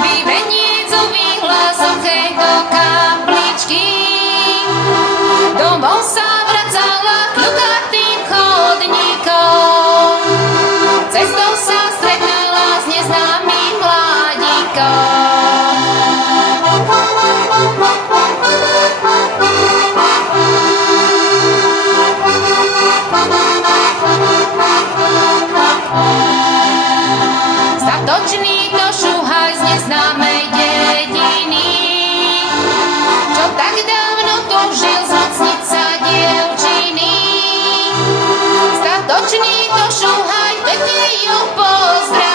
vyveniec o výhlasoch hej do kapličky. Domov sa vracala kľukatým chodníkom, cestou sa stretala s neznámym mladíkom. Statočný to šúhaj z neznámej dediny, čo tak dávno túžil zmocniť sa dievčiny. Statočný to šúhaj pekne ju pozdrav.